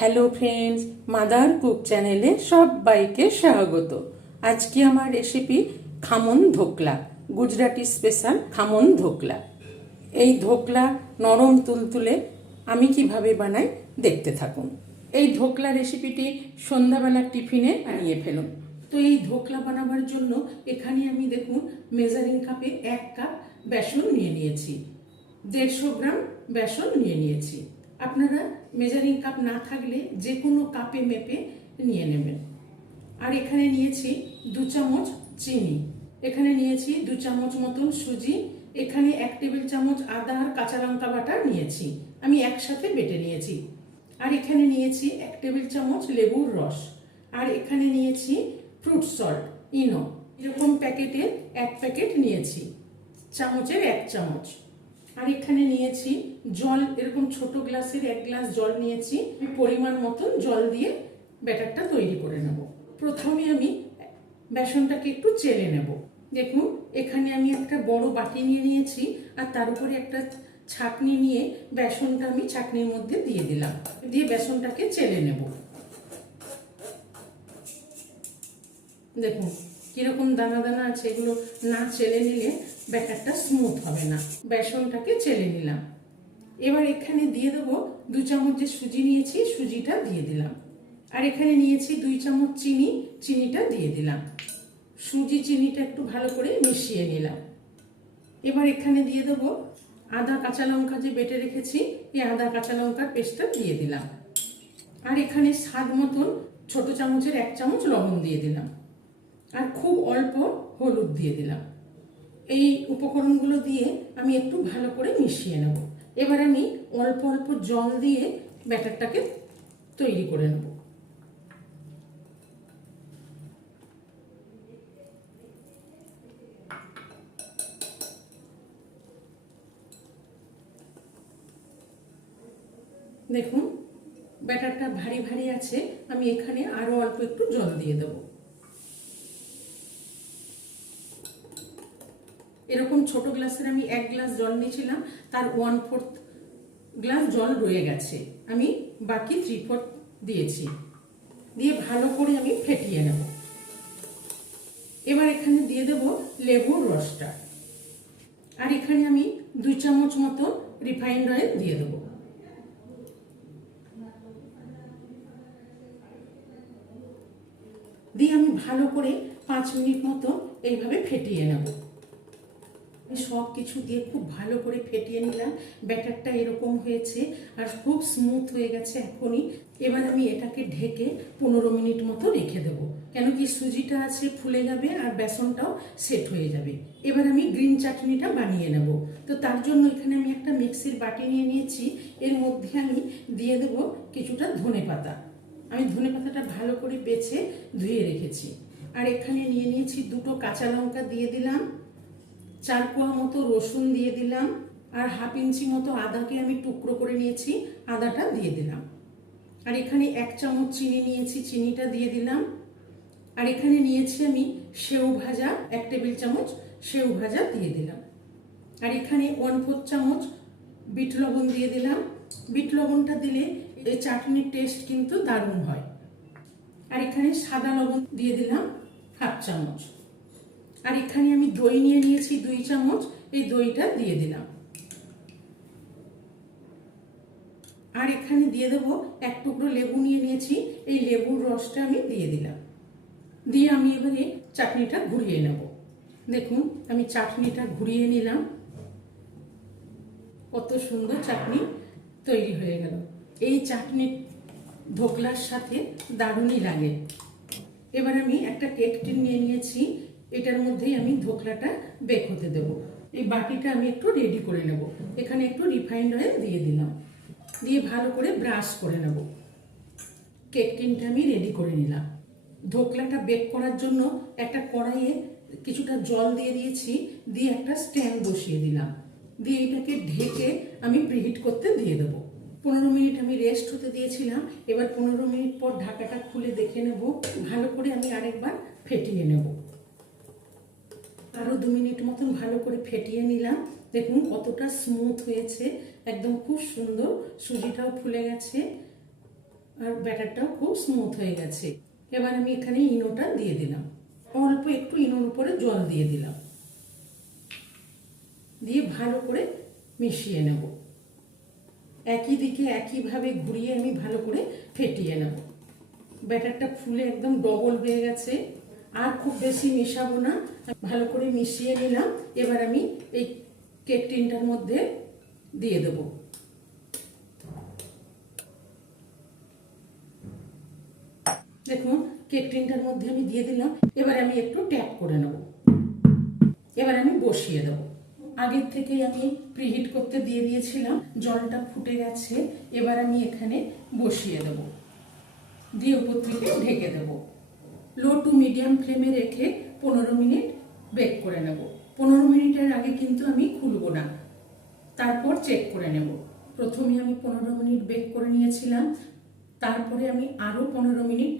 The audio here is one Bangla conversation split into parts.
হ্যালো ফ্রেন্ডস, মাদার কুক চ্যানেলে সবাইকে স্বাগত। আজকে আমার রেসিপি খামন ধোকলা, গুজরাটি স্পেশাল খামন ধোকলা। এই ধোকলা নরম তুলতুলে আমি কিভাবে বানাই দেখতে থাকুন। এই ধোকলা রেসিপিটি সন্ধ্যাবেলার টিফিনে বানিয়ে ফেলুন। তো এই ধোকলা বানাবার জন্য এখানে আমি দেখুন মেজারিং কাপে 1 কাপ বেসন নিয়ে নিয়েছি, 150 গ্রাম বেসন নিয়ে নিয়েছি। আপনারা মেজারিং কাপ না থাকলে যে কোনো কাপে মেপে নিয়ে নেবেন। আর এখানে নিয়েছি 2 চামচ চিনি, এখানে নিয়েছি 2 চামচ মতন সুজি, এখানে 1 টেবিল চামচ আদা আর কাঁচা লঙ্কা বাটা নিয়েছি, আমি একসাথে বেটে নিয়েছি। আর এখানে নিয়েছি 1 টেবিল চামচ লেবুর রস, আর এখানে নিয়েছি ফ্রুট সল্ট ইনো, এরকম প্যাকেটে 1 প্যাকেট নিয়েছি, চামচের 1 চামচ। আর এখানে নিয়েছি জল, এরকম ছোট গ্লাসের 1 গ্লাস জল নিয়েছি। আমি পরিমাণ মতন জল দিয়ে ব্যাটারটা তৈরি করে নেব। প্রথমে আমি বেসনটাকে একটু চেলে নেব। দেখুন এখানে আমি একটা বড় বাটি নিয়ে নিয়েছি, আর তার উপরে একটা ছাঁকনি নিয়ে বেসনটা আমি ছাঁকনির মধ্যে দিয়ে দিলাম, দিয়ে বেসনটাকে চেলে নেব। দেখুন কিরকম দানা দানা আছে, এগুলো না চেলে নিলে ব্যাটারটা স্মুথ হবে না। বেসনটাকে চেলে নিলাম। এবার এখানে দিয়ে দেবো 2 চামচ যে সুজি নিয়েছি, সুজিটা দিয়ে দিলাম। আর এখানে নিয়েছি 2 চামচ চিনি, চিনিটা দিয়ে দিলাম। সুজি চিনিটা একটু ভালো করে মিশিয়ে নিলাম। এবার এখানে দিয়ে দেবো আদা কাঁচা লঙ্কা যে বেটে রেখেছি, এই আদা কাঁচা লঙ্কার পেস্টটা দিয়ে দিলাম। আর এখানে স্বাদ মতন ছোট চামচের 1 চামচ লবণ দিয়ে দিলাম, আর খুব অল্প হলুদ দিয়ে দিলাম। এই উপকরণগুলো দিয়ে আমি একটু ভালো করে মিশিয়ে নেব। এবার আমি অল্প অল্প জল দিয়ে ব্যাটারটাকে তৈরি করে নেব। দেখুন ব্যাটারটা ভারী ভারী আছে, আমি এখানে আরো অল্প একটু জল দিয়ে দেব। এরকম ছোট গ্লাসের আমি 1 গ্লাস জল নিয়েছিলাম, তার 1/4 গ্লাস জল রয়ে গেছে, আমি বাকি 3/4 দিয়েছি। দিয়ে ভালো করে আমি ফেটিয়ে নেব। এবার এখানে দিয়ে দেব লেবুর রসটা, আর এখানে আমি 2 চামচ মতো রিফাইন্ড অয়েল দিয়ে দেব। দিয়ে আমি ভালো করে 5 মিনিট মতো এইভাবে ফেটিয়ে নেব। সব কিছু দিয়ে খুব ভালো করে ফেটিয়ে নিলাম। ব্যাটারটা এরকম হয়েছে আর খুব স্মুথ হয়ে গেছে এখনই। এবার আমি এটাকে ঢেকে 15 মিনিট মতো রেখে দেবো, কেন কি সুজিটা আছে ফুলে যাবে আর বেসনটাও সেট হয়ে যাবে। এবার আমি গ্রিন চাটনিটা বানিয়ে নেব। তো তার জন্য এখানে আমি একটা মিক্সির বাটি নিয়ে নিয়েছি, এর মধ্যে আমি দিয়ে দেবো কিছুটা ধনেপাতা। আমি ধনেপাতাটা ভালো করে বেছে ধুয়ে রেখেছি। আর এখানে নিয়ে নিয়েছি 2টো কাঁচা লঙ্কা দিয়ে দিলাম, 4 কোয়া মতো রসুন দিয়ে দিলাম, আর 1/2 ইঞ্চি মতো আদাকে আমি টুকরো করে নিয়েছি, আদাটা দিয়ে দিলাম। আর এখানে 1 চামচ চিনি নিয়েছি, চিনিটা দিয়ে দিলাম। আর এখানে নিয়েছি আমি সেউ ভাজা 1 টেবিল চামচ, সেউ ভাজা দিয়ে দিলাম। আর এখানে 1/4 চামচ বিট লবণ দিয়ে দিলাম। বিট লবণটা দিলে এই চাটনির টেস্ট কিন্তু দারুণ হয়। আর এখানে সাদা লবণ দিয়ে দিলাম 1/2 চামচ। আর এখানে আমি দই নিয়ে নিয়েছি 2 চামচ, এই দইটা দিয়ে দিলাম। আর এখানে দিয়ে দেবো 1 টুকরো লেবু নিয়ে নিয়েছি, এই লেবুর রসটা আমি দিয়ে দিলাম। দিয়ে আমি এবারে চাটনিটা ঘুরিয়ে নেব। দেখুন আমি চাটনিটা ঘুরিয়ে নিলাম, কত সুন্দর চাটনি তৈরি হয়ে গেল। এই চাটনি ধোকলার সাথে দারুণই লাগে। এবার আমি একটা কেক টিন নিয়ে নিয়েছি, এটার মধ্যেই আমি ধোকলাটা বেক হতে দেবো। এই বাটিটা আমি একটু রেডি করে নেব। এখানে একটু রিফাইন্ড অয়েল দিয়ে দিলাম, দিয়ে ভালো করে ব্রাশ করে নেব। কেক টিনটা আমি রেডি করে নিলাম। ধোকলাটা বেক করার জন্য একটা কড়াইয়ে কিছুটা জল দিয়ে দিয়েছি, দিয়ে একটা স্ট্যান্ড বসিয়ে দিলাম, দিয়ে এটাকে ঢেকে আমি প্রিহিট করতে দিয়ে দেবো। 15 মিনিট আমি রেস্ট হতে দিয়েছিলাম। এবার 15 মিনিট পর ঢাকাটা খুলে দেখে নেব। ভালো করে আমি আরেকবার ফেটিয়ে নেব। আরো 2 মিনিট মতন ভালো করে ফেটিয়ে নিলাম। দেখুন কতটা স্মুথ হয়েছে, একদম খুব সুন্দর, সুজিটাও ফুলে গেছে। আর ব্যাটারটাও খুব স্মুথ হয়ে গেছে। এবার আমি এখানে ইনোটা দিয়ে দিলাম, অল্প একটু ইনোর উপরে জল দিয়ে দিলাম, দিয়ে ভালো করে মিশিয়ে নেব। একই দিকে একইভাবে ঘুরিয়ে আমি ভালো করে ফেটিয়ে নেব। ব্যাটারটা ফুলে একদম ডবল হয়ে গেছে, আর খুব বেশি মেশাবো না, ভালো করে মিশিয়ে নিলাম। এবার আমি এই কেক টিনটার মধ্যে দিয়ে দেব। দেখুন কেক টিনটার মধ্যে আমি দিয়ে দিলাম। এবার আমি একটু ট্যাপ করে নেব। এবার আমি বসিয়ে দেব। আগের থেকেই আমি প্রিহিট করতে দিয়ে দিয়েছিলাম, জলটা ফুটে গেছে। এবার আমি এখানে বসিয়ে দেব, দিয়ে উপর থেকে ঢেকে দেব। লো টু মিডিয়াম ফ্লেমে রেখে 15 মিনিট বেক করে নেব। 15 মিনিটের আগে কিন্তু আমি খুলবো না, তারপর চেক করে নেব। প্রথমে আমি 15 মিনিট বেক করে নিয়েছিলাম, তারপরে আমি আরও 15 মিনিট,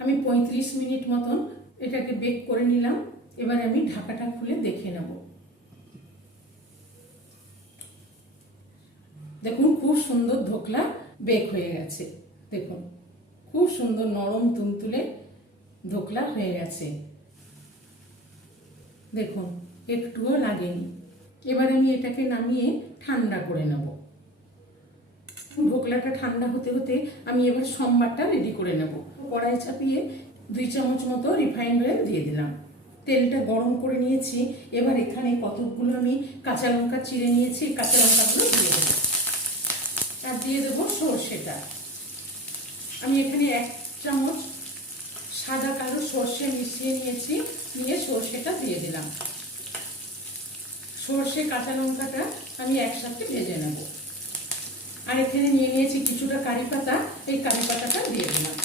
আমি 35 মিনিট মতন এটাকে বেক করে নিলাম। এবার আমি ঢাকাটা খুলে দেখে নেব। দেখুন খুব সুন্দর ধোকলা বেক হয়ে গেছে। দেখুন খুব সুন্দর নরম তুলতুলে ধোকলা হয়ে গেছে। দেখুন একটুও লাগেনি। এবার আমি এটাকে নামিয়ে ঠান্ডা করে নেব। ধোকলাটা ঠান্ডা হতে হতে আমি এবার সম্বারটা রেডি করে নেব। কড়াই চাপিয়ে 2 চামচ মতো রিফাইন্ড অয়েল দিয়ে দিলাম। তেলটা গরম করে নিয়েছি। এবার এখানে কতগুলো আমি কাঁচা লঙ্কা চিড়ে নিয়েছি, কাঁচা লঙ্কাগুলো দিয়ে দেবো। আর দিয়ে দেবো সর্ষেটা। আমি এখানে 1 চামচ সাদা কালো সর্ষে মিশিয়ে নিয়েছি, নিয়ে সর্ষেটা দিয়ে দিলাম। সর্ষে কাঁচা লঙ্কাটা আমি একসাথে ভেজে নেব। আর এখানে নিয়ে নিয়েছি কিছুটা কারি পাতা, এই কারি পাতাটা দিয়ে দিলাম।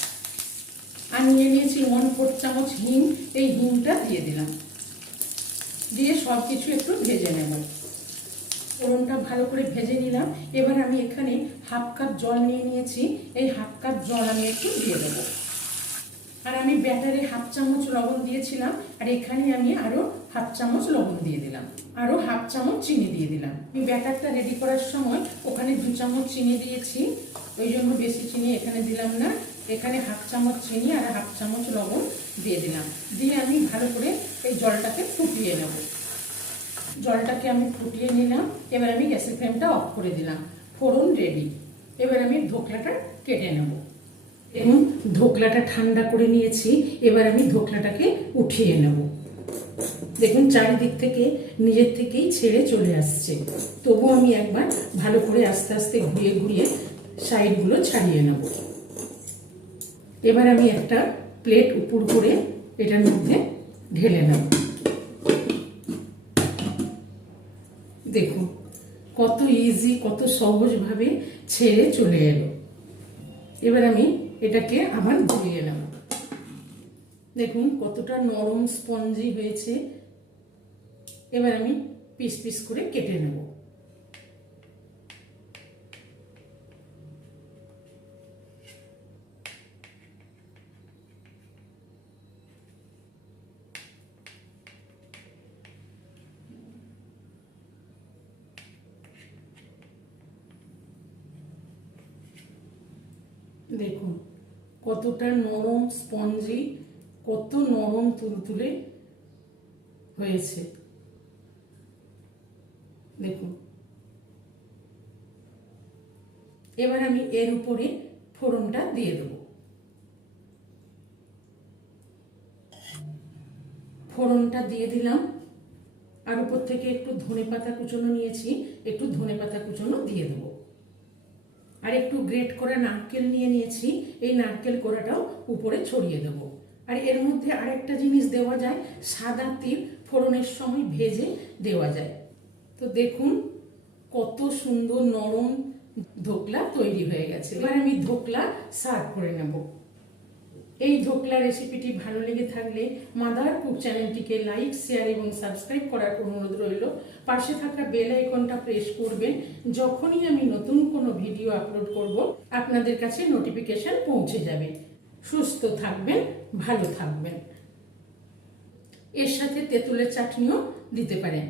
আর নিয়ে নিয়েছি 1/4 চামচ হিং, এই হিংটা দিয়ে দিলাম। দিয়ে সব কিছু একটু ভেজে নেব। ফোড়নটা ভালো করে ভেজে নিলাম। এবার আমি এখানে 1/2 কাপ জল নিয়ে নিয়েছি, এই 1/2 কাপ জল আমি একটু দিয়ে দেবো। আর আমি ব্যাটারে 1/2 চামচ লবণ দিয়েছিলাম, আর এখানে আমি আরো 1/2 চামচ লবণ দিয়ে দিলাম, আরো 1/2 চামচ চিনি দিয়ে দিলাম। আমি ব্যাটারটা রেডি করার সময় ওখানে 2 চামচ চিনি দিয়েছি, ওই জন্য বেশি চিনি এখানে দিলাম না। এখানে 1/2 চামচ চিনি আর 1/2 চামচ লবণ দিয়ে দিলাম। দিয়ে আমি ভালো করে এই জলটাকে ফুটিয়ে নেব। জলটাকে আমি ফুটিয়ে নিলাম। এবার আমি গ্যাসের ফ্লেমটা অফ করে দিলাম। ফোড়ন রেডি। এবার আমি ধোকলাটা কেটে নেব। এবং ধোকলাটা ঠান্ডা করে নিয়েছি। এবার আমি ধোকলাটাকে উঠিয়ে নেব। দেখুন চারিদিক থেকে নিজের থেকেই ছেড়ে চলে আসছে, তবু আমি একবার ভালো করে আস্তে আস্তে ঘুরিয়ে ঘুরিয়ে সাইডগুলো ছাড়িয়ে নেব। এবার আমি একটা প্লেট উপর করে এটার মধ্যে ঢেলে নেব। দেখুন কত ইজি, কত সহজভাবে ছেড়ে চলে এলো। এবার আমি এটাকে আবার ঘুরিয়ে নেব। দেখুন কতটা নরম স্পঞ্জি হয়েছে। এবার আমি পিস পিস করে কেটে নেব। দেখুন কতটা নরম স্পঞ্জি, কত নরম তুলতুলে হয়েছে। দেখুন এবার আমি এর উপরে ফোড়নটা দিয়ে দেব। ফোড়নটা দিয়ে দিলাম, আর উপর থেকে একটু ধনেপাতা কুচনো নিয়েছি, একটু ধনেপাতা কুচনো দিয়ে দেবো। আর একটু গ্রেট করা নারকেল নিয়ে নিয়েছি, এই নারকেল কোড়াটাও উপরে ছড়িয়ে দেব। আর এর মধ্যে আরেকটা জিনিস দেওয়া যায়, সাদা তিল ফোড়নের সময় ভেজে দেওয়া যায়। তো দেখুন কত সুন্দর নরম ধোকলা তৈরি হয়ে গেছে। এবার আমি ধোকলা সার্ভ করে নেব। এই ধোকলা রেসিপিটি ভালো লেগে থাকলে মাদার কুক চ্যানেলটিকে লাইক, শেয়ার এবং সাবস্ক্রাইব করার অনুরোধ রইল। পাশে থাকা বেল আইকনটা প্রেস করবেন। যখনই আমি নতুন কোনো ভিডিও আপলোড করব আপনাদের কাছে নোটিফিকেশন পৌঁছে যাবে। সুস্থ থাকবেন, ভালো থাকবেন। এর সাথে তেঁতুলের চাটনিও দিতে পারেন।